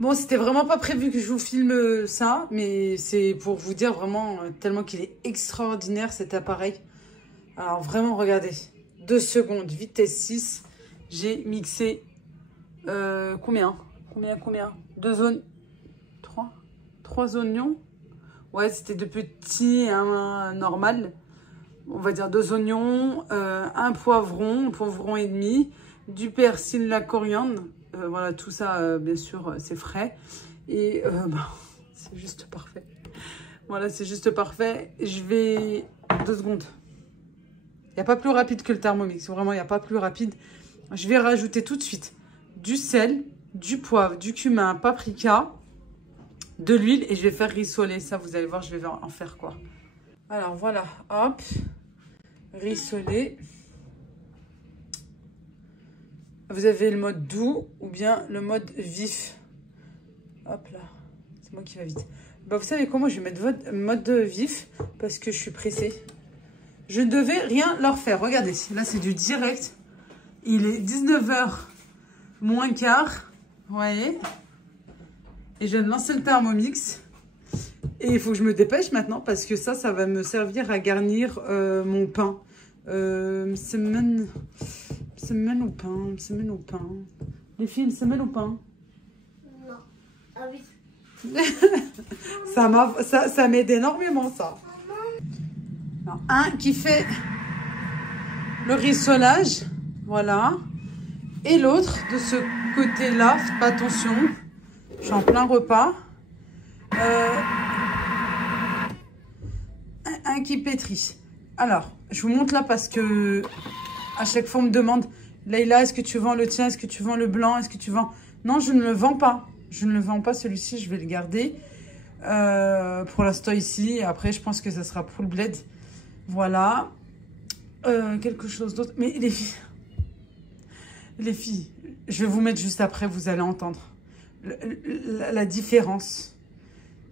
Bon, c'était vraiment pas prévu que je vous filme ça, mais c'est pour vous dire vraiment tellement qu'il est extraordinaire cet appareil. Alors vraiment, regardez. 2 secondes, vitesse 6. J'ai mixé combien? 2 zones. 3 oignons. Ouais, c'était de petits et un normal. On va dire 2 oignons, un poivron et demi, du persil, la coriandre. Voilà, tout ça, bien sûr, c'est frais. Et c'est juste parfait. Voilà, c'est juste parfait. Je vais... 2 secondes. Il n'y a pas plus rapide que le Thermomix. Vraiment, il n'y a pas plus rapide. Je vais rajouter tout de suite du sel, du poivre, du cumin, paprika, de l'huile. Et je vais faire rissoler. Ça, vous allez voir, je vais en faire quoi. Alors, voilà. Hop. Rissoler. Vous avez le mode doux ou bien le mode vif. Hop là. C'est moi qui va vite. Bah, vous savez quoi, moi je vais mettre votre mode vif parce que je suis pressée. Je ne devais rien leur faire. Regardez, là c'est du direct. Il est 19h moins quart. Vous voyez? Et je viens de lancer le Thermomix. Et il faut que je me dépêche maintenant parce que ça va me servir à garnir mon pain. Semaine au pain. Les filles, une semaine au pain. Non. Ah oui. ça m'aide énormément, ça. Alors, un qui fait le rissolage. Voilà. Et l'autre, de ce côté-là, faites pas attention. Je suis en plein repas. Un qui pétrit. Alors, je vous montre là parce que à chaque fois on me demande, Leïla, est-ce que tu vends le tien? Est-ce que tu vends le blanc? Est-ce que tu vends... Non, je ne le vends pas. Je ne le vends pas, celui-ci, je vais le garder pour l'instant ici. Et après, je pense que ça sera pour le bled. Voilà. Quelque chose d'autre. Mais les filles, je vais vous mettre juste après, vous allez entendre la différence.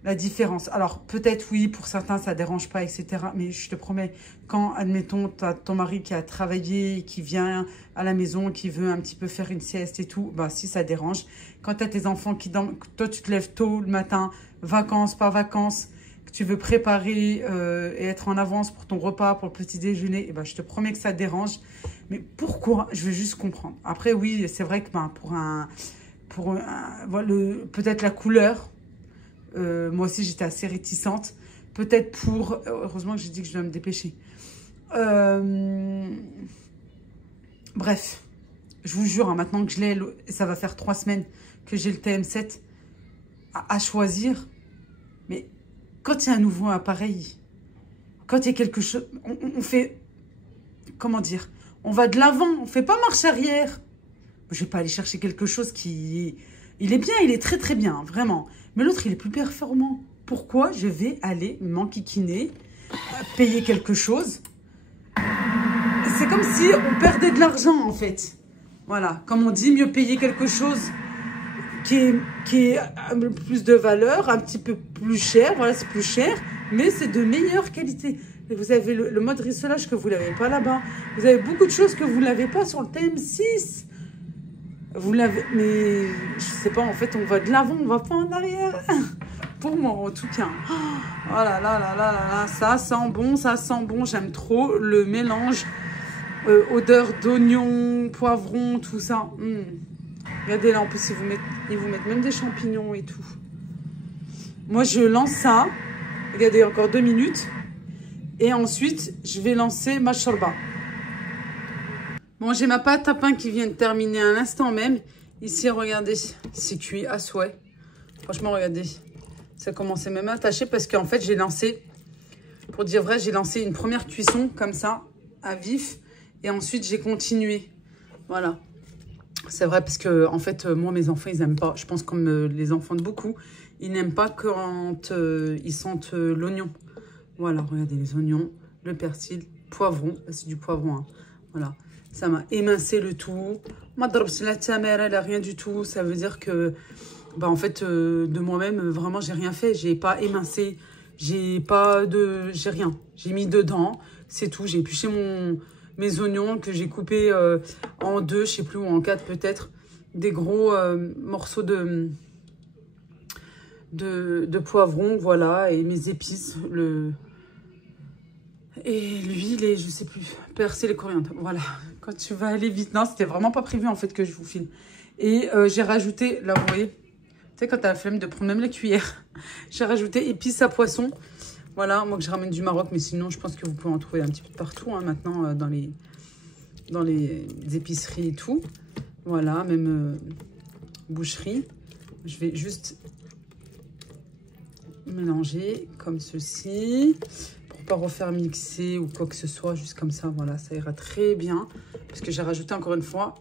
La différence. Alors, peut-être, oui, pour certains, ça ne dérange pas, etc. Mais je te promets, quand, admettons, tu as ton mari qui a travaillé, qui vient à la maison, qui veut un petit peu faire une sieste et tout, bah, si ça dérange. Quand tu as tes enfants qui dorment, toi, tu te lèves tôt le matin, vacances, pas vacances, que tu veux préparer et être en avance pour ton repas, pour le petit déjeuner, et ben, je te promets que ça dérange. Mais pourquoi? Je veux juste comprendre. Après, oui, c'est vrai que ben, peut-être la couleur, moi aussi, j'étais assez réticente. Peut-être pour... Heureusement que j'ai dit que je dois me dépêcher. Bref, je vous jure, hein, maintenant que je l'ai, ça va faire 3 semaines que j'ai le TM7 à choisir. Mais quand il y a un nouveau appareil, quand il y a quelque chose... On fait... Comment dire? On va de l'avant, on ne fait pas marche arrière. Je ne vais pas aller chercher quelque chose qui... Il est bien, il est très très bien, vraiment. Mais l'autre, il est plus performant. Pourquoi je vais aller m'enquiquiner, payer quelque chose? C'est comme si on perdait de l'argent, en fait. Voilà, comme on dit, mieux payer quelque chose qui est plus de valeur, un petit peu plus cher. Voilà, c'est plus cher, mais c'est de meilleure qualité. Et vous avez le mode rissolage que vous n'avez pas là-bas. Vous avez beaucoup de choses que vous n'avez pas sur le TM6. Vous l'avez, mais je sais pas, en fait, on va de l'avant, on va pas en arrière. Pour moi, en tout cas. Oh là là là là là, ça sent bon, j'aime trop le mélange odeur d'oignon, poivron, tout ça. Regardez là, en plus, ils vous mettent même des champignons et tout. Moi, je lance ça. Regardez, encore 2 minutes. Et ensuite, je vais lancer ma shorba. Bon, j'ai ma pâte à pain qui vient de terminer à l'instant même. Ici, regardez, c'est cuit à souhait. Franchement, regardez, ça commençait même à attacher parce qu'en fait, j'ai lancé, pour dire vrai, j'ai lancé une première cuisson comme ça, à vif. Et ensuite, j'ai continué. Voilà. C'est vrai parce que, en fait, moi, mes enfants, ils n'aiment pas. Je pense comme les enfants de beaucoup, ils n'aiment pas quand ils sentent l'oignon. Voilà, regardez les oignons, le persil, poivron. C'est du poivron, hein. Voilà. Ça m'a émincé le tout. Elle a rien du tout. Ça veut dire que, bah, en fait, de moi-même, vraiment, j'ai rien fait. J'ai pas émincé. J'ai rien. J'ai mis dedans. C'est tout. J'ai épluché mes oignons que j'ai coupés en 2, je sais plus, ou en 4 peut-être. Des gros morceaux de de poivron, voilà, et mes épices, et l'huile et je sais plus, persil et coriandre, voilà. Quand tu vas aller vite, non, c'était vraiment pas prévu en fait que je vous filme. Et j'ai rajouté, là vous voyez, tu sais quand t'as la flemme de prendre même la cuillère, j'ai rajouté épices à poisson, voilà, moi que je ramène du Maroc, mais sinon je pense que vous pouvez en trouver un petit peu partout, hein, maintenant dans les épiceries et tout, voilà, même boucherie. Je vais juste mélanger comme ceci pour pas refaire mixer ou quoi que ce soit, juste comme ça, voilà, ça ira très bien parce que j'ai rajouté encore une fois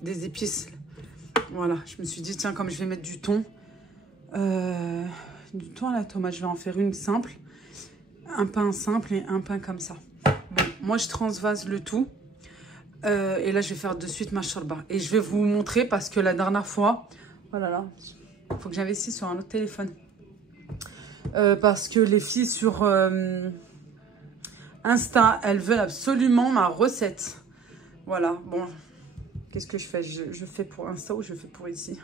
des épices. Voilà, je me suis dit tiens, comme je vais mettre du thon à la tomate, je vais en faire une simple, un pain simple et un pain comme ça. Bon, moi je transvase le tout et là je vais faire de suite ma shorba et je vais vous montrer parce que la dernière fois, oh là là, faut que j'investisse sur un autre téléphone. Parce que les filles sur Insta, elles veulent absolument ma recette. Voilà, bon, qu'est-ce que je fais? Je fais pour Insta ou je fais pour ici?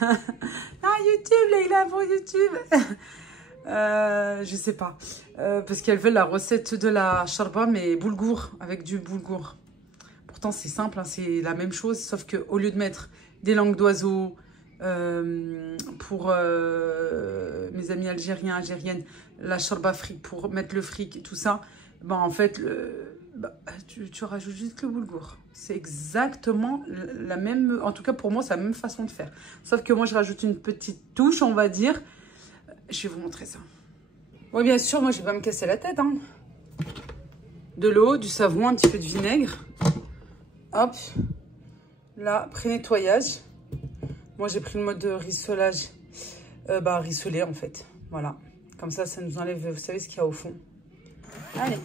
Ah, YouTube, là, il a pour YouTube. Je sais pas. Parce qu'elles veulent la recette de la shorba, mais boulgour, avec du boulgour. Pourtant, c'est simple, hein, c'est la même chose, sauf qu'au lieu de mettre des langues d'oiseaux, pour mes amis algériennes, la shorba fric pour mettre le fric et tout ça, ben en fait, tu rajoutes juste le boulgour. C'est exactement la même, en tout cas pour moi, c'est la même façon de faire. Sauf que moi, je rajoute une petite touche, on va dire. Je vais vous montrer ça. Oui, bien sûr, moi, je vais pas me casser la tête. Hein. De l'eau, du savon, un petit peu de vinaigre. Hop. Là, pré-nettoyage. Moi, j'ai pris le mode de rissolage. Rissoler, en fait. Voilà. Comme ça, ça nous enlève, vous savez ce qu'il y a au fond. Allez.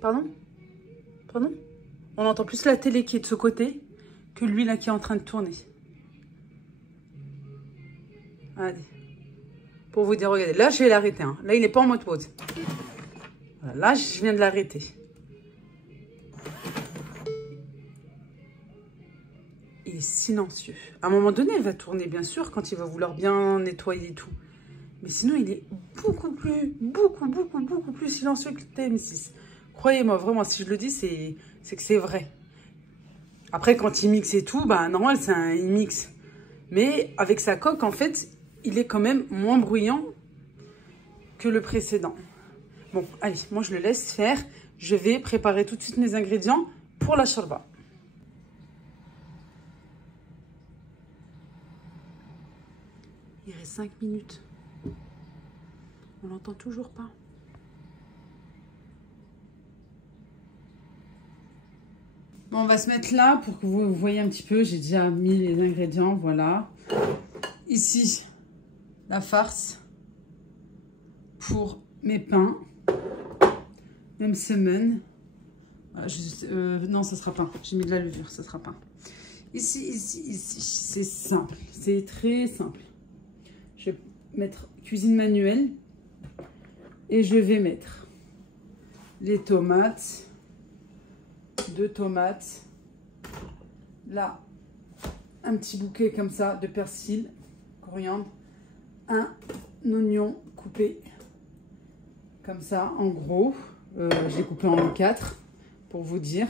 Pardon? Pardon? On entend plus la télé qui est de ce côté que lui, là, qui est en train de tourner. Allez. Pour vous dire, regardez. Là, je vais l'arrêter. Hein. Là, il n'est pas en mode pause. Voilà, là, je viens de l'arrêter. Il est silencieux. À un moment donné, il va tourner, bien sûr, quand il va vouloir bien nettoyer et tout. Mais sinon, il est beaucoup plus silencieux que le TM6. Croyez-moi, vraiment, si je le dis, c'est que c'est vrai. Après, quand il mixe et tout, normal, il mixe. Mais avec sa coque, en fait, il est quand même moins bruyant que le précédent. Bon, allez, moi, je le laisse faire. Je vais préparer tout de suite mes ingrédients pour la shorba. Il reste 5 minutes. On l'entend toujours pas. Bon, on va se mettre là pour que vous voyez un petit peu. J'ai déjà mis les ingrédients, voilà. Ici, la farce pour mes pains. Même semaine. Non, ça sera pain. J'ai mis de la levure, ça sera pain. Ici. C'est simple. C'est très simple. Je vais mettre cuisine manuelle et je vais mettre les tomates, 2 tomates, là un petit bouquet comme ça de persil, coriandre, un oignon coupé comme ça en gros, j'ai coupé en 4 pour vous dire,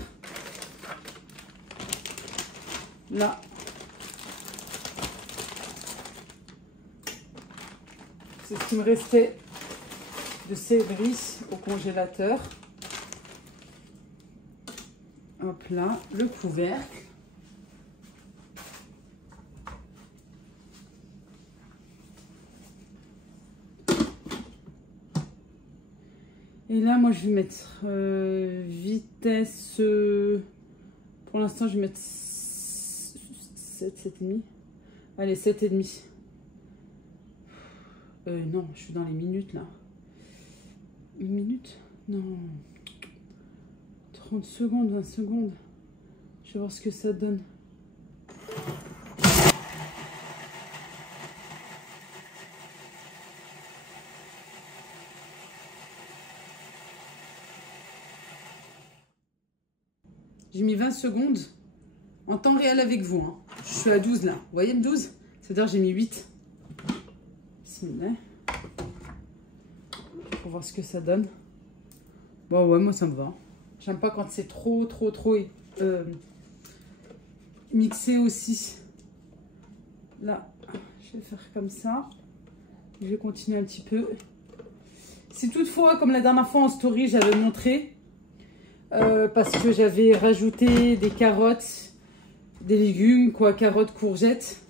là c'est ce qui me restait de céleri au congélateur. Hop là, le couvercle. Et là, moi, je vais mettre vitesse... pour l'instant, je vais mettre 7,5. Allez, 7,5. Non, je suis dans les minutes là. Une minute? Non. 30 secondes, 20 secondes. Je vais voir ce que ça donne. J'ai mis 20 secondes en temps réel avec vous. Hein. Je suis à 12 là. Vous voyez le 12? C'est-à-dire j'ai mis 8. Bismillah. Pour voir ce que ça donne. Bon ouais, moi ça me va. J'aime pas quand c'est trop mixé aussi. Là, je vais faire comme ça. Je vais continuer un petit peu. Si toutefois, comme la dernière fois en story, j'avais montré, parce que j'avais rajouté des carottes, des légumes, quoi, carottes, courgettes,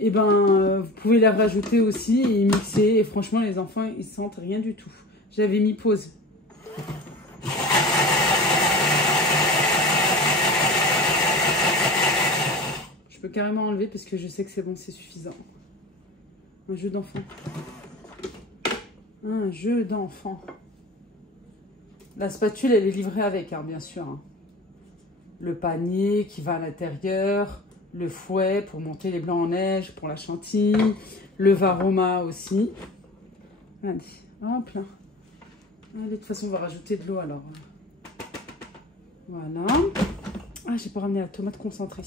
et ben vous pouvez les rajouter aussi et mixer. Et franchement, les enfants, ils sentent rien du tout. J'avais mis pause. Je peux carrément enlever parce que je sais que c'est bon, c'est suffisant. Un jeu d'enfant. Un jeu d'enfant. La spatule, elle est livrée avec, hein, bien sûr. Hein. Le panier qui va à l'intérieur. Le fouet pour monter les blancs en neige, pour la chantilly. Le varoma aussi. Allez, hop là. Allez, de toute façon, on va rajouter de l'eau alors. Voilà. Ah, j'ai pas ramené la tomate concentrée.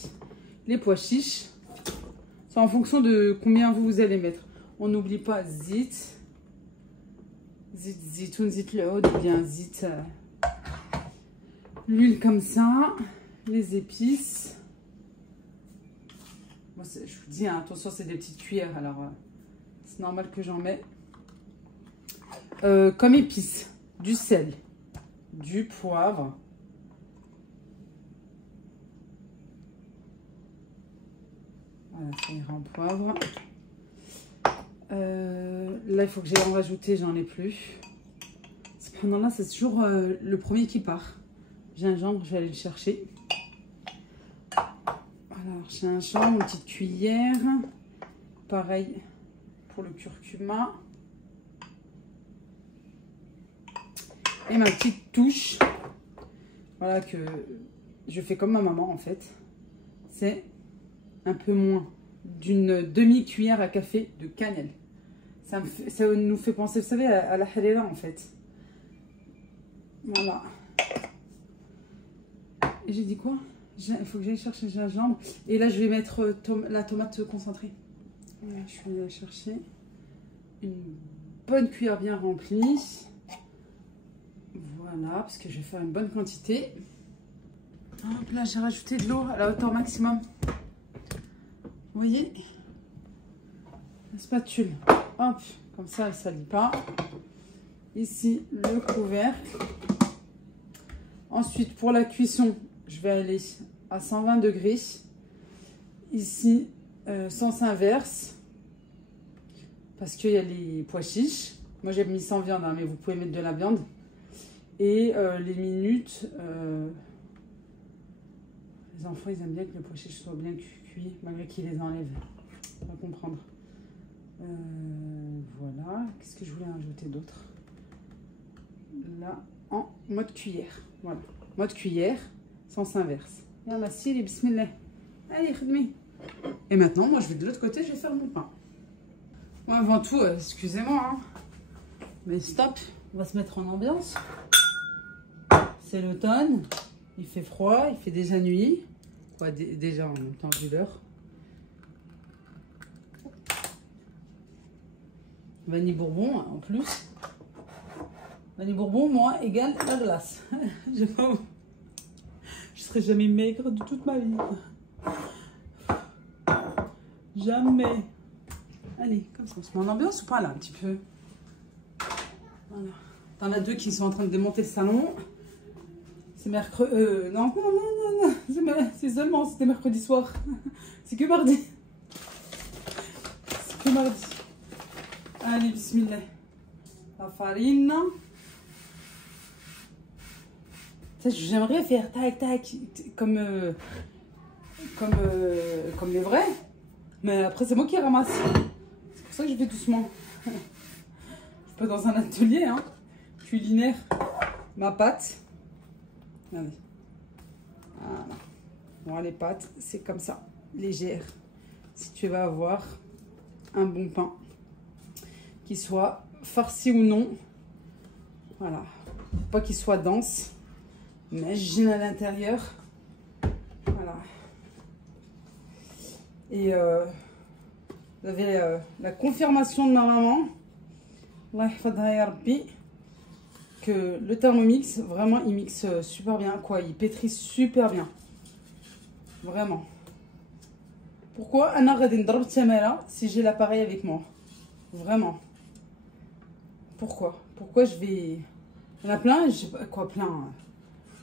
Les pois chiches. C'est en fonction de combien vous allez mettre. On n'oublie pas zit. Zitoun, zit le haut, ou bien zit. L'huile comme ça. Les épices. Moi, je vous dis, hein, attention, c'est des petites cuillères. Alors, c'est normal que j'en mets. Comme épices. Du sel. Du poivre. Voilà, ça ira en poivre. Là, il faut que j'aille en rajouter, j'en ai plus. Cependant, là, c'est toujours le premier qui part. Gingembre, je vais aller le chercher. Alors, gingembre, une petite cuillère. Pareil pour le curcuma. Et ma petite touche. Voilà, que je fais comme ma maman, en fait. C'est un peu moins d'une demi-cuillère à café de cannelle. Ça nous fait penser, vous savez, à la halela en fait. Voilà. Et j'ai dit quoi? Il faut que j'aille chercher le gingembre. Et là, je vais mettre la tomate concentrée. Voilà, je vais aller chercher une bonne cuillère bien remplie. Voilà, parce que je vais faire une bonne quantité. Hop, là, j'ai rajouté de l'eau à la hauteur maximum. Vous voyez, la spatule, hop, comme ça elle ne salit pas. Ici, le couvercle. Ensuite, pour la cuisson, je vais aller à 120 degrés. Ici, sens inverse, parce qu'il y a les pois chiches. Moi, j'ai mis sans viande, hein, mais vous pouvez mettre de la viande. Et les minutes, les enfants, ils aiment bien que le pois chiche soit bien cuit, malgré qu'ils les enlèvent. On va comprendre. Voilà. Qu'est-ce que je voulais rajouter d'autre? Là, en mode cuillère. Voilà. Mode cuillère, sens inverse. Yallah, sili, bismillah. Allez, khidmi. Et maintenant, moi, je vais de l'autre côté, je vais faire mon pain. Bon, avant tout, excusez-moi, hein, mais stop, on va se mettre en ambiance. C'est l'automne, il fait froid, il fait déjà nuit. Ouais, déjà en même temps vu l'heure. Vanille Bourbon en plus. Vanille Bourbon, moi, égale la glace. Je serai jamais maigre de toute ma vie. Jamais. Allez, comme ça, on se met en ambiance ou pas là, un petit peu. Voilà. T'en as deux qui sont en train de démonter le salon. C'est mercredi. Non. C'est seulement, c'était mercredi soir. C'est que mardi. C'est que mardi. Allez, bismillah. La farine. J'aimerais faire tac tac comme les vrais. Mais après, c'est moi qui ramasse. C'est pour ça que je fais doucement. Je suis pas dans un atelier, hein. Culinaire. Ma pâte. Allez. Voilà. Bon, les pâtes, c'est comme ça, légère. Si tu vas avoir un bon pain, qu'il soit farci ou non, voilà. Pas qu'il soit dense, mais gêne à l'intérieur. Voilà. Et Vous avez la confirmation de ma maman, Allah yahfadha ya Rabbi, que le Thermomix, vraiment, il mixe super bien, quoi. Il pétrit super bien. Vraiment. Pourquoi Anna ghadi ndrab tamara si j'ai l'appareil avec moi? Vraiment. Pourquoi? Pourquoi je vais... Il y en a plein, quoi, plein.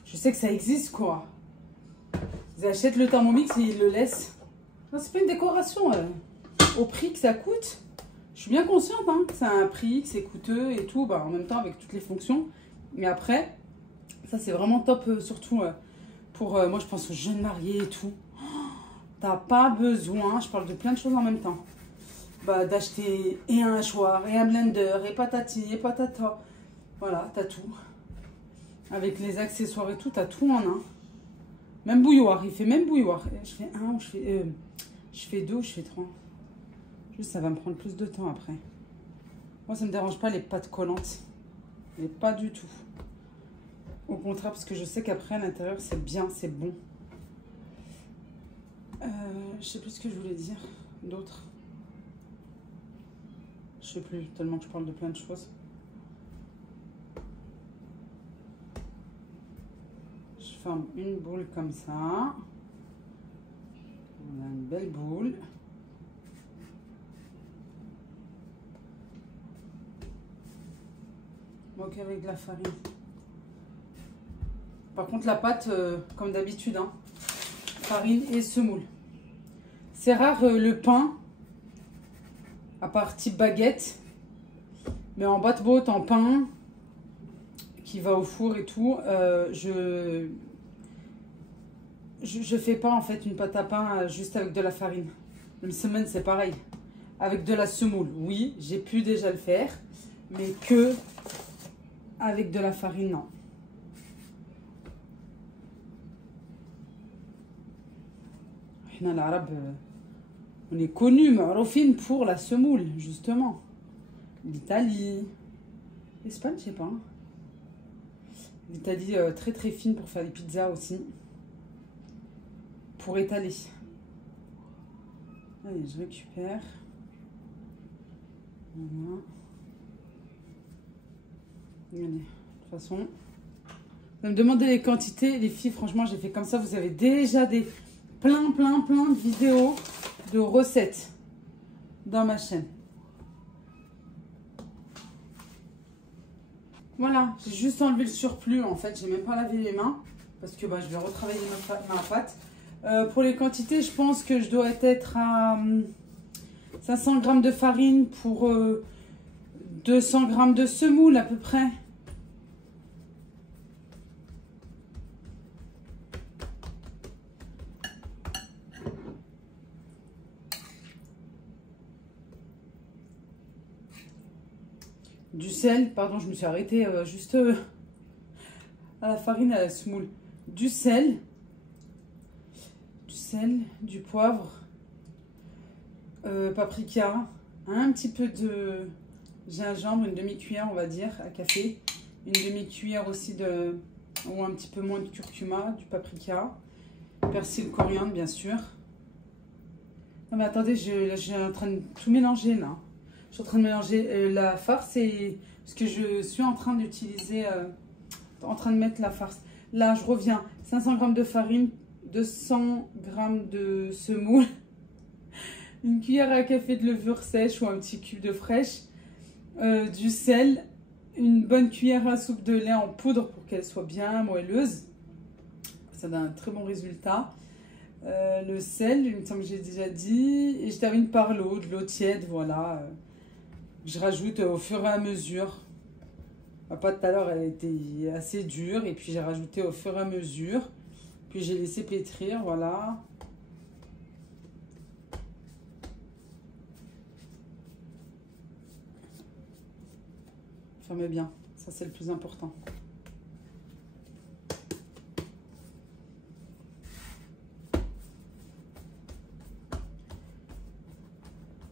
Je sais que ça existe, quoi. Ils achètent le Thermomix et ils le laissent. Non, c'est pas une décoration. Au prix que ça coûte, je suis bien consciente hein, que ça a un prix, que c'est coûteux et tout. Bah, en même temps, avec toutes les fonctions. Mais après, ça, c'est vraiment top, surtout pour... moi, je pense aux jeunes mariés et tout. T'as pas besoin, je parle de plein de choses en même temps, bah, d'acheter et un hachoir, et un blender, et patati, et patata. Voilà, t'as tout. Avec les accessoires et tout, t'as tout en un. Même bouilloire, il fait même bouilloire. Je fais un, ou je fais deux ou je fais trois. Juste, ça va me prendre plus de temps après. Moi, ça me dérange pas les pâtes collantes. Mais pas du tout. Au contraire, parce que je sais qu'après, à l'intérieur, c'est bien, c'est bon. Je sais plus ce que je voulais dire d'autre. Je sais plus, tellement que je parle de plein de choses. Je forme une boule comme ça. On a une belle boule. Donc avec de la farine. Par contre la pâte, comme d'habitude, hein, farine et semoule. C'est rare le pain, à part type baguette, mais en boîte en pain, qui va au four et tout, je fais pas en fait une pâte à pain juste avec de la farine. Le semaine c'est pareil, avec de la semoule. Oui, j'ai pu déjà le faire, mais que avec de la farine, non. L'arabe, on est connu, معروفين pour la semoule, justement. L'Italie, l'Espagne, je sais pas. L'Italie, très très fine pour faire des pizzas aussi. Pour étaler. Allez, je récupère. Voilà. Allez, de toute façon. Vous me demandez les quantités, les filles, franchement, j'ai fait comme ça. Vous avez déjà des... plein de vidéos de recettes dans ma chaîne. Voilà, j'ai juste enlevé le surplus en fait, j'ai même pas lavé les mains parce que bah, je vais retravailler ma pâte. Pour les quantités, je pense que je dois être à 500 g de farine pour 200 g de semoule à peu près. Du sel, pardon, je me suis arrêtée juste à la farine, à la semoule. Du sel, du poivre, paprika, un petit peu de gingembre, une demi-cuillère on va dire à café, une demi-cuillère aussi ou un petit peu moins de curcuma, du paprika, persil, coriandre bien sûr. Non mais attendez, je suis en train de tout mélanger là. Je suis en train de mélanger la farce et ce que je suis en train d'utiliser, en train de mettre la farce. Là, je reviens, 500 g de farine, 200 g de semoule, une cuillère à café de levure sèche ou un petit cube de fraîche, du sel, une bonne cuillère à soupe de lait en poudre pour qu'elle soit bien moelleuse. Ça donne un très bon résultat. Le sel, il me semble que j'ai déjà dit, et je termine par l'eau, de l'eau tiède, voilà. Je rajoute au fur et à mesure. Ma pâte tout à l'heure, elle était assez dure. Et puis j'ai rajouté au fur et à mesure. Puis j'ai laissé pétrir, voilà. Fermez bien, ça c'est le plus important.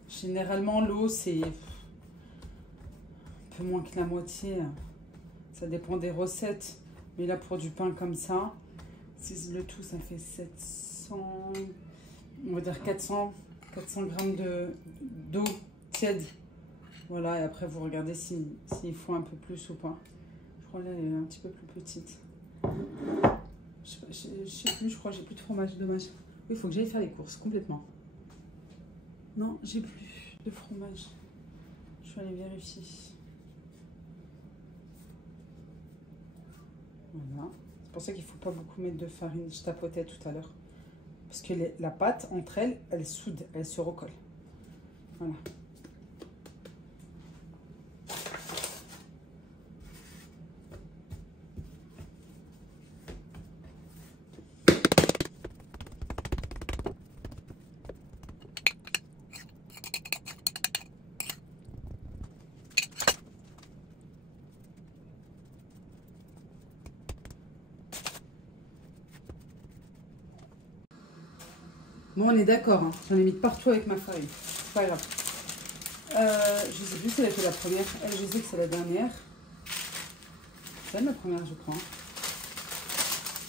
Généralement, l'eau, c'est un peu moins que la moitié. Ça dépend des recettes. Mais là, pour du pain comme ça, si le tout, ça fait 700, on va dire 400 400 g d'eau tiède. Voilà, et après vous regardez s'il faut un peu plus ou pas. Je crois là elle est un petit peu plus petite. Je sais plus, je crois que j'ai plus de fromage, dommage. Oui, il faut que j'aille faire les courses complètement. Non, j'ai plus de fromage. Je vais aller vérifier. Voilà. C'est pour ça qu'il ne faut pas beaucoup mettre de farine. Je tapotais tout à l'heure. Parce que la pâte, entre elles, elle soude, elle se recolle. Voilà. Bon, on est d'accord, hein. J'en ai mis partout avec ma farine. C'est pas grave. Je sais plus si elle a fait la première. Elle, je sais que c'est la dernière. C'est elle la première, je crois.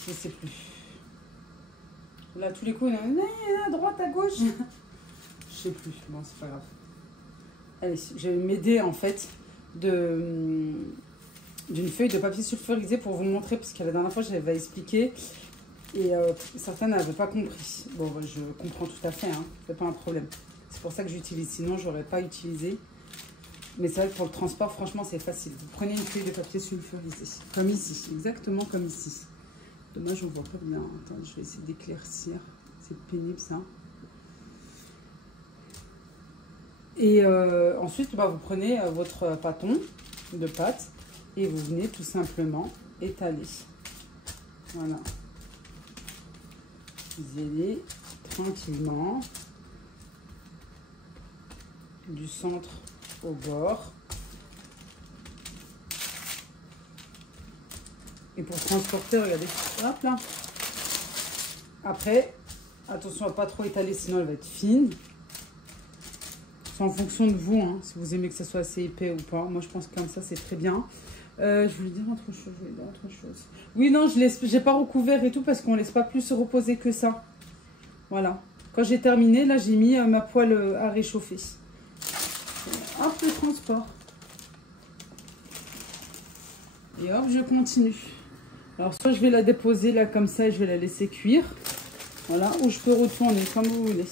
Je sais plus. Là, tous les coups, à droite, à gauche. Je sais plus. Bon, c'est pas grave. Allez, je vais m'aider en fait d'une feuille de papier sulfurisé pour vous montrer, parce que la dernière fois, je l'avais expliqué. Et certains n'avaient pas compris. Bon, je comprends tout à fait, hein. C'est pas un problème. C'est pour ça que j'utilise, sinon j'aurais pas utilisé. Mais c'est vrai que pour le transport, franchement, c'est facile. Vous prenez une feuille de papier sulfurisé, comme ici, exactement comme ici. Dommage, on voit pas bien. Attends, je vais essayer d'éclaircir. C'est pénible ça. Et ensuite, bah, vous prenez votre pâton de pâte et vous venez tout simplement étaler. Voilà. Vous y allez tranquillement du centre au bord. Et pour transporter, regardez, hop là. Après, attention à pas trop étaler, sinon elle va être fine. C'est en fonction de vous, hein, si vous aimez que ça soit assez épais ou pas. Moi, je pense que comme ça, c'est très bien. Je voulais dire autre chose. Oui, non, j'ai pas recouvert et tout parce qu'on laisse pas plus se reposer que ça. Voilà. Quand j'ai terminé, là, j'ai mis ma poêle à réchauffer. Hop, le transport. Et hop, je continue. Alors, soit je vais la déposer là comme ça et je vais la laisser cuire. Voilà. Ou je peux retourner comme vous voulez.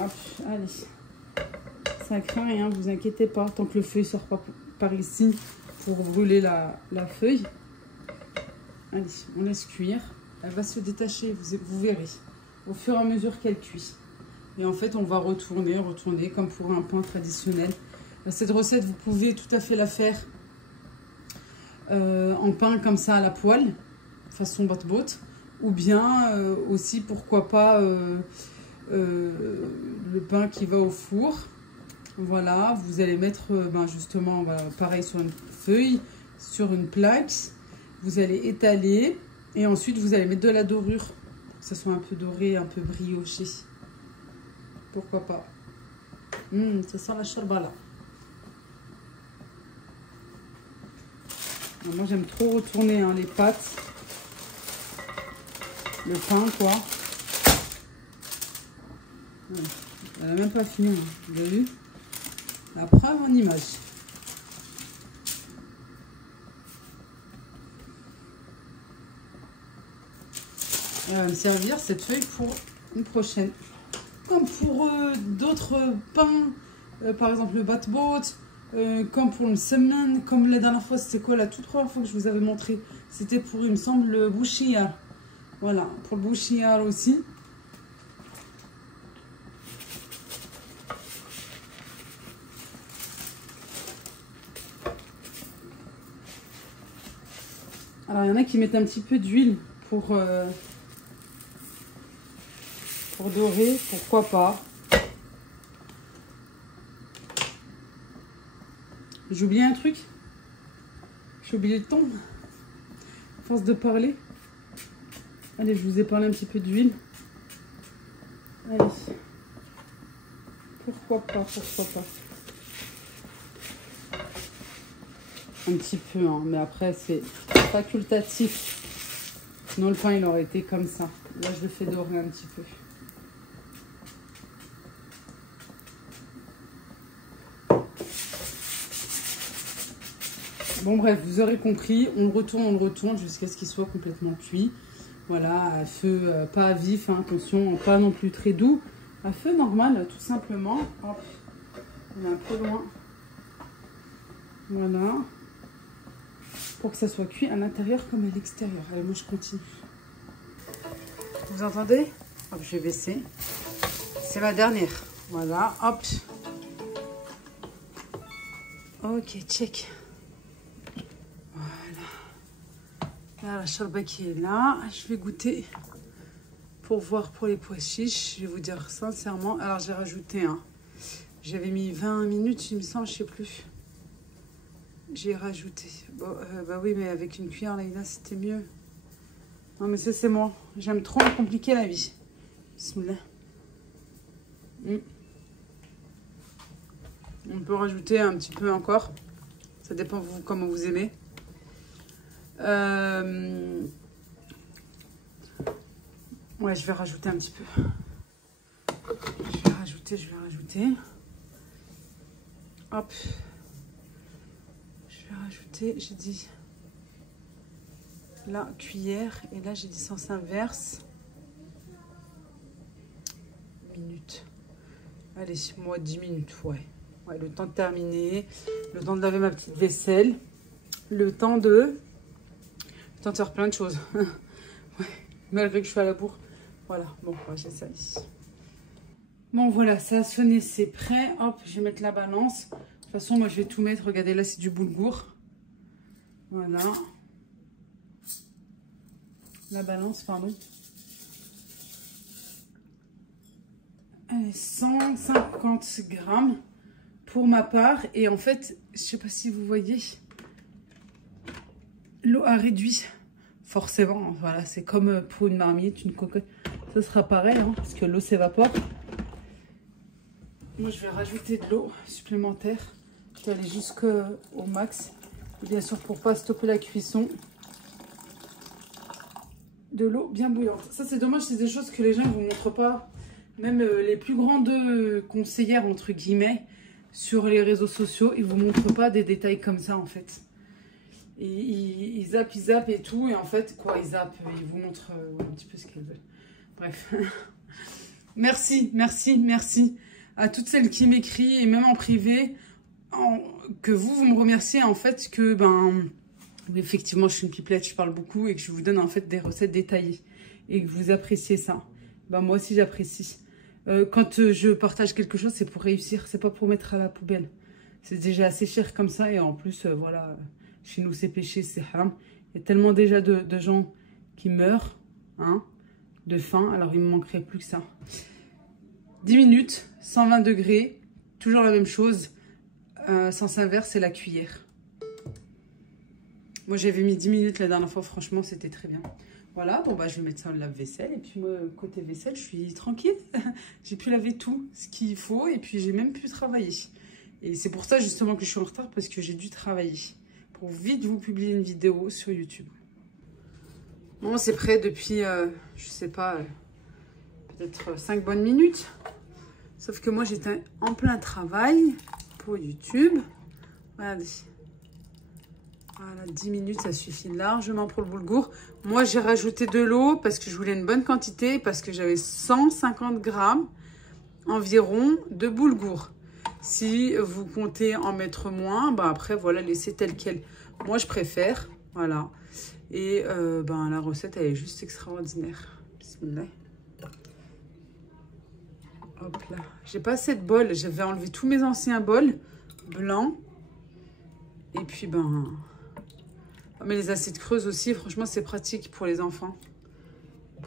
Hop, allez. Ça craint rien, vous inquiétez pas. Tant que le feu sort pas par ici pour brûler la feuille. Allez, on laisse cuire. Elle va se détacher, vous verrez. Au fur et à mesure qu'elle cuit. Et en fait, on va retourner comme pour un pain traditionnel. Cette recette, vous pouvez tout à fait la faire en pain comme ça à la poêle, façon botte-botte. Ou bien aussi, pourquoi pas, le pain qui va au four. Voilà, vous allez mettre justement, pareil sur une feuille, sur une plaque. Vous allez étaler et ensuite vous allez mettre de la dorure. Que ça soit un peu doré, un peu brioché. Pourquoi pas. Ça sent la charbala. Moi j'aime trop retourner les pâtes. Le pain quoi. Ouais. Elle n'a même pas fini, hein. Vous avez vu? La preuve en image. Elle va me servir cette feuille pour une prochaine. Comme pour d'autres pains, par exemple le botte-botte, comme pour une semaine, comme la dernière fois, c'était quoi la toute première fois que je vous avais montré? C'était pour, il me semble, le bouchillard. Voilà, pour le bouchillard aussi. Alors, il y en a qui mettent un petit peu d'huile pour dorer, pourquoi pas. J'ai oublié un truc. J'ai oublié le ton. À force de parler. Allez, je vous ai parlé un petit peu d'huile. Allez. Pourquoi pas. Un petit peu, hein, mais après c'est facultatif. Sinon le pain il aurait été comme ça. Là je le fais dorer un petit peu. Bon bref, vous aurez compris, on le retourne jusqu'à ce qu'il soit complètement cuit. Voilà, à feu pas vif, hein, attention, pas non plus très doux. À feu normal, tout simplement. Hop, on est un peu loin. Voilà. Pour que ça soit cuit à l'intérieur comme à l'extérieur. Allez, moi je continue. Vous entendez? Hop, je vais baisser. C'est ma dernière. Voilà, hop. Ok, check. Voilà. Là, la charba qui est là. Je vais goûter pour voir pour les pois chiches. Je vais vous dire sincèrement. Alors, j'ai rajouté un. J'avais mis 20 minutes, il me semble, je sais plus. J'ai rajouté. Bon, bah oui, mais avec une cuillère, là, c'était mieux. Non, mais ça, c'est moi. J'aime trop compliquer la vie. Bismillah. On peut rajouter un petit peu encore. Ça dépend vous comment vous aimez. Ouais, je vais rajouter un petit peu. Je vais rajouter. Hop. Je vais rajouter, j'ai dit la cuillère. Et là, j'ai dit sens inverse. Minutes. Allez, moi 10 minutes, ouais. Ouais, le temps de terminer, le temps de laver ma petite vaisselle, le temps de faire plein de choses. Ouais, malgré que je suis à la bourre. Voilà, bon, j'ai ça ici. Bon, voilà, ça a sonné, c'est prêt. Hop, je vais mettre la balance. De toute façon, moi, je vais tout mettre. Regardez, là, c'est du boulgour. Voilà. La balance, pardon. Allez, 150 grammes. Pour ma part, et en fait, je sais pas si vous voyez, l'eau a réduit, forcément, voilà, c'est comme pour une marmite, une cocotte, ça sera pareil, hein, parce que l'eau s'évapore. Moi, je vais rajouter de l'eau supplémentaire, je vais aller jusqu'au max, et bien sûr, pour pas stopper la cuisson, de l'eau bien bouillante. Ça, c'est dommage, c'est des choses que les gens ne vous montrent pas, même les plus grandes conseillères, entre guillemets, sur les réseaux sociaux, ils vous montrent pas des détails comme ça en fait. Et ils zappent et tout, et en fait, quoi, ils zappent, ils vous montrent un petit peu ce qu'ils veulent. Bref. Merci à toutes celles qui m'écrivent, et même en privé, que vous me remerciez en fait, que effectivement, je suis une pipelette, je parle beaucoup, et que je vous donne en fait des recettes détaillées, et que vous appréciez ça. Moi aussi, j'apprécie. Quand je partage quelque chose, c'est pour réussir, c'est pas pour mettre à la poubelle. C'est déjà assez cher comme ça, et en plus, voilà, chez nous c'est péché, c'est haram. Il y a tellement déjà de gens qui meurent, hein, de faim, alors il me manquerait plus que ça. 10 minutes, 120 degrés, toujours la même chose, sens inverse, c'est la cuillère. Moi j'avais mis 10 minutes la dernière fois, franchement c'était très bien. Voilà, bon je vais mettre ça au lave-vaisselle. Et puis moi, côté vaisselle, je suis tranquille. J'ai pu laver tout ce qu'il faut et puis j'ai même pu travailler. Et c'est pour ça justement que je suis en retard, parce que j'ai dû travailler. Pour vite vous publier une vidéo sur YouTube. Bon, c'est prêt depuis, je sais pas, peut-être 5 bonnes minutes. Sauf que moi, j'étais en plein travail pour YouTube. Regardez. Voilà, 10 minutes, ça suffit largement pour le boulgour. Moi, j'ai rajouté de l'eau parce que je voulais une bonne quantité, parce que j'avais 150 grammes environ de boulgour. Si vous comptez en mettre moins, après, voilà, laissez tel quel. Moi, je préfère, voilà. Et la recette, elle est juste extraordinaire. Bismillah. Hop là. J'ai pas assez de bols. J'avais enlevé tous mes anciens bols blancs. Et puis, mais les assiettes creuses aussi, franchement, c'est pratique pour les enfants.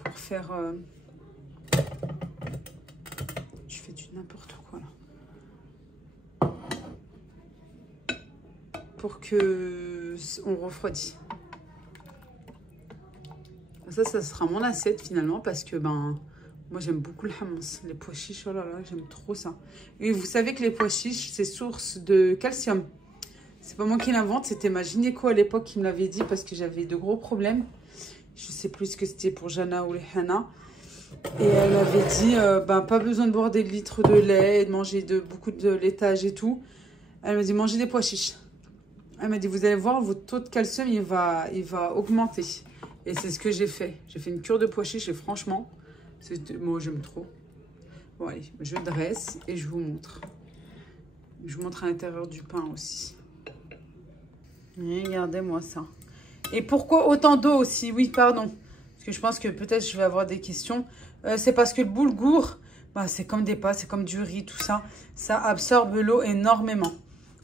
Pour faire... Je fais du n'importe quoi, là. Pour que on refroidit. Ça sera mon assiette, finalement, parce que, moi, j'aime beaucoup le hummus. Les pois chiches, oh là là, j'aime trop ça. Et vous savez que les pois chiches, c'est source de calcium. C'est pas moi qui l'invente, c'était ma gynéco à l'époque qui me l'avait dit, parce que j'avais de gros problèmes. Je sais plus ce que c'était pour Jana ou les Hana. Et elle m'avait dit, pas besoin de boire des litres de lait et de manger beaucoup de laitage et tout. Elle m'a dit, mangez des pois chiches. Elle m'a dit, vous allez voir, votre taux de calcium, il va augmenter. Et c'est ce que j'ai fait. J'ai fait une cure de pois chiches et franchement, moi, j'aime trop. Bon, allez, je dresse et je vous montre. Je vous montre à l'intérieur du pain aussi. Regardez-moi ça. Et pourquoi autant d'eau aussi? Oui, pardon. Parce que je pense que peut-être je vais avoir des questions. C'est parce que le boulgour, bah, c'est comme des pâtes, c'est comme du riz, tout ça. Ça absorbe l'eau énormément.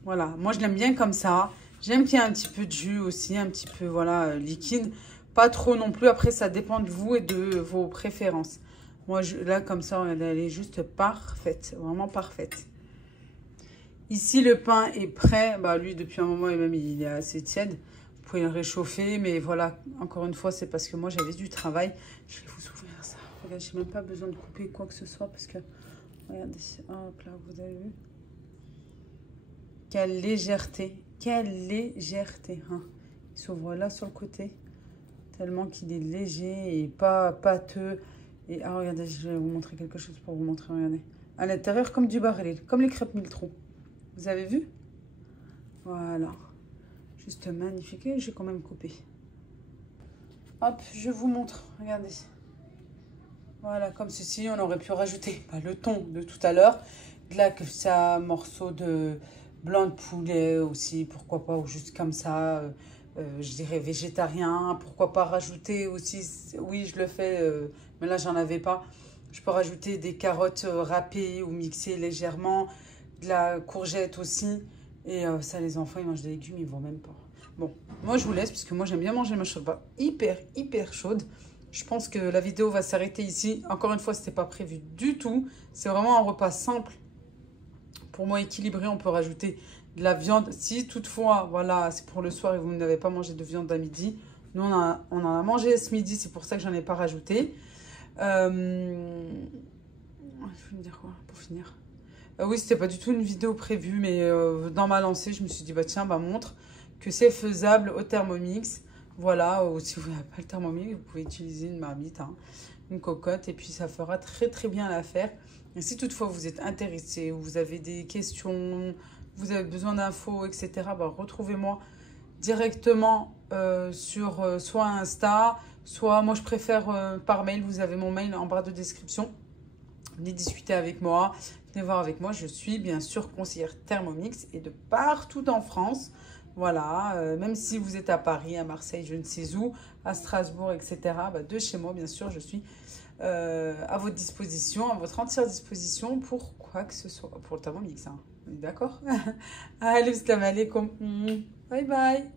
Voilà, moi je l'aime bien comme ça. J'aime qu'il y ait un petit peu de jus aussi, un petit peu voilà liquide. Pas trop non plus. Après, ça dépend de vous et de vos préférences. Moi, là, comme ça, elle est juste parfaite. Vraiment parfaite. Ici, le pain est prêt. Bah, lui, depuis un moment, et même, il est assez tiède. Vous pouvez le réchauffer. Mais voilà, encore une fois, c'est parce que moi, j'avais du travail. Je vais vous ouvrir ça. Regardez, je n'ai même pas besoin de couper quoi que ce soit. Parce que, regardez, hop là, vous avez vu? Quelle légèreté. Quelle légèreté. Hein. Il s'ouvre là sur le côté. Tellement qu'il est léger et pas pâteux. Et regardez, je vais vous montrer quelque chose pour vous montrer. Regardez. À l'intérieur, comme du baril, comme les crêpes Miltrou. Vous avez vu? Voilà. Juste magnifique. Et j'ai quand même coupé. Hop, je vous montre. Regardez. Voilà, comme ceci, on aurait pu rajouter le thon de tout à l'heure. De là, que ça, morceau de blanc de poulet aussi, pourquoi pas, ou juste comme ça. Je dirais végétarien, pourquoi pas rajouter aussi, oui je le fais, mais là j'en avais pas, je peux rajouter des carottes râpées ou mixées légèrement, de la courgette aussi, et ça les enfants ils mangent des légumes, ils vont même pas. Bon, moi je vous laisse, parce que moi j'aime bien manger ma chourba hyper chaude. Je pense que la vidéo va s'arrêter ici. Encore une fois, c'était pas prévu du tout, c'est vraiment un repas simple, pour moi équilibré. On peut rajouter de la viande, si toutefois, voilà, c'est pour le soir et vous n'avez pas mangé de viande à midi. Nous, on en a mangé ce midi, c'est pour ça que j'en ai pas rajouté. Je vais me dire quoi pour finir? Oui, c'était pas du tout une vidéo prévue, mais dans ma lancée, je me suis dit, bah tiens, bah montre que c'est faisable au Thermomix. Voilà, ou si vous n'avez pas le Thermomix, vous pouvez utiliser une marmite, hein, une cocotte, et puis ça fera très bien l'affaire. Et si toutefois vous êtes intéressé, ou vous avez des questions, vous avez besoin d'infos, etc., bah, retrouvez-moi directement sur soit Insta, soit moi je préfère par mail. Vous avez mon mail en barre de description. Venez discuter avec moi, venez voir avec moi. Je suis bien sûr conseillère Thermomix et de partout en France. Voilà, même si vous êtes à Paris, à Marseille, je ne sais où, à Strasbourg, etc., bah, de chez moi, bien sûr, je suis à votre disposition, à votre entière disposition pour quoi que ce soit. Pour le Thermomix, hein. D'accord? Allez, salam alaikum. Bye bye.